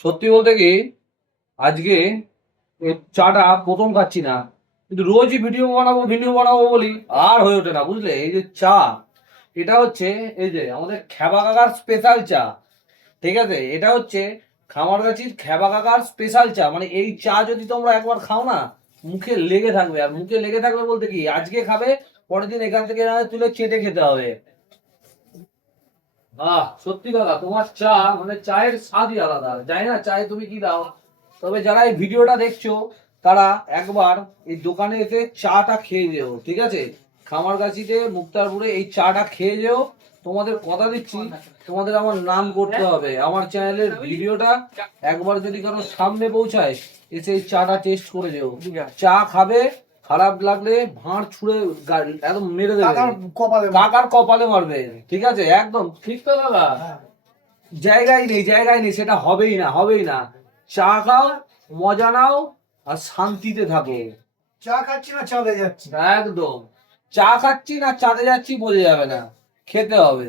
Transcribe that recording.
সত্যি বলতে কি আজকে এই চাটা প্রথম খাচ্ছি না, কিন্তু রোজই ভিডিও বানাবো বলি আর হয়ে ওঠে না, বুঝলে? এই যে চা, এটা হচ্ছে এই যে আমাদের খ্যাবা কাকার স্পেশাল চা। ঠিক আছে, এটা হচ্ছে খামারগাছির খ্যাবা কাকার স্পেশাল চা। মানে এই চা যদি তোমরা একবার খাও না, মুখে লেগে থাকবে। আর মুখে লেগে থাকবে বলতে কি, আজকে খাবে, পরের দিন এখান থেকে না তুলে চেটে খেতে হবে। সত্যি কথা, তোমার চা মানে চায়ের স্বাদই আলাদা। জানি না চায়ে তুমি কি দাও, তবে যারা এই ভিডিওটা দেখছো তারা একবার এই দোকানে এসে চাটা খেয়ে যেও। ঠিক আছে, খামারগাছিতে মুক্তারপুরে এই চাটা খেয়ে যেও। তোমাদের কথা দিচ্ছি, তোমাদের আমার নাম করতে হবে। আমার চ্যানেলের ভিডিওটা একবার যদি কারো সামনে পৌঁছায়, এসে এই চাটা টেস্ট করে যেও। চা খাবে, খারাপ লাগলে ভাঁড় ছুঁড়ে একদম মেরে দেবে, কাকার কপালে মারবে। ঠিক আছে, একদম ঠিক তো দাদা? জায়গায় নেই, সেটা হবেই না। চা খাও, মজা নাও, আর শান্তিতে থাকো। চা খাচ্ছি না চাঁদে যাচ্ছি, একদম চা খাচ্ছি না চাঁদে যাচ্ছি বোঝা যাবে না, খেতে হবে।